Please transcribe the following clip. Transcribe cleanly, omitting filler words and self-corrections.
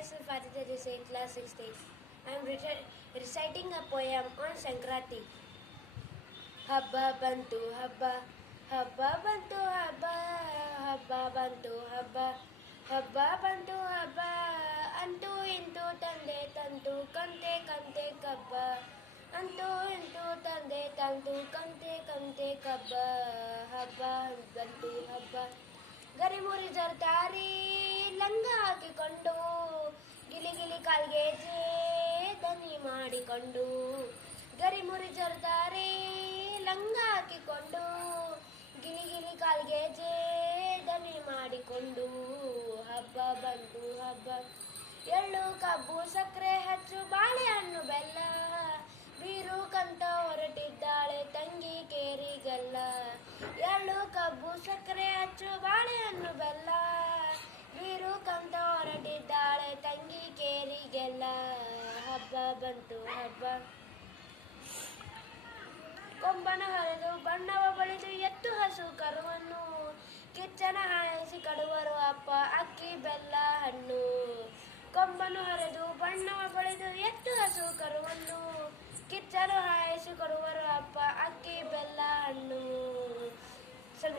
myself Aditya Desai, class 6th. I am reciting a poem on Sankranti. Habba bantu habba, habba bantu habba, habba bantu habba, habba bantu habba. Antu intu tande tantu kante kante kabba. Antu intu tande tantu kante kante kabba. Habba bantu habba. ಗರಿಮುರಿ ಜರ್ತಾರಿ ಲಂಗ ಹಾಕಿಕೊಂಡು ಗಿಲಿ ಗಿಲಿ ಕಾಲ್ಗೆಜೆ ದನಿ ಮಾಡಿಕೊಂಡು ಗರಿಮುರಿ ಜರ್ತಾರಿ ಲಂಗ ಹಾಕಿಕೊಂಡು ಗಿಲಿ ಗಿಲಿ ಕಾಲ್ಗೆಜೆ ದನಿ ಮಾಡಿಕೊಂಡು ಹಬ್ಬ ಬಂತು ಹಬ್ಬ. ಎಳ್ಳು ಕಬ್ಬು ಸಕ್ಕರೆ ಹಚ್ಚು ಬಾಳೆಹಣ್ಣು ಬೆಲ್ಲ ಬೀರು ಕಂತ ಹೊರಟಿದ್ದಾಳೆ ತಂಗಿ ಕೇರಿಗಲ್ಲ. ಎಳ್ಳು ಕಬ್ಬು ಸಕ್ಕರೆ ಹಚ್ಚು ಬಾಳೆಹಣ್ಣು ಬೆಲ್ಲ ಬೀರು ಕಂತ ಹೊರಟಿದ್ದಾಳೆ ತಂಗಿ ಕೇರಿಗೆಲ್ಲ. ಹಬ್ಬ ಬಂತು ಹಬ್ಬ. ಕೊಂಬನ ಹರಿದು ಬಣ್ಣವ ಬಳಿದು ಎತ್ತು ಹಸು ಕರುವನ್ನು ಕಿಚ್ಚನ ಹಾಯಿಸಿ ಕಡುವರು ಅಪ್ಪ ಅಕ್ಕಿ ಬೆಲ್ಲ ಹಣ್ಣು. ಕೊಂಬನು ಹರಿದು ಬಣ್ಣವ ಬಳಿದು ಎತ್ತು ಹಸು ಕರುವನ್ನು ಕಿಚ್ಚನು ಹಾಯಿಸಿ ಕೊಡುವರು ಅಪ್ಪ ಅಕ್ಕಿ ಬೆಲ್ಲ ಹಣ್ಣು. ಸ್ವಲ್ಪ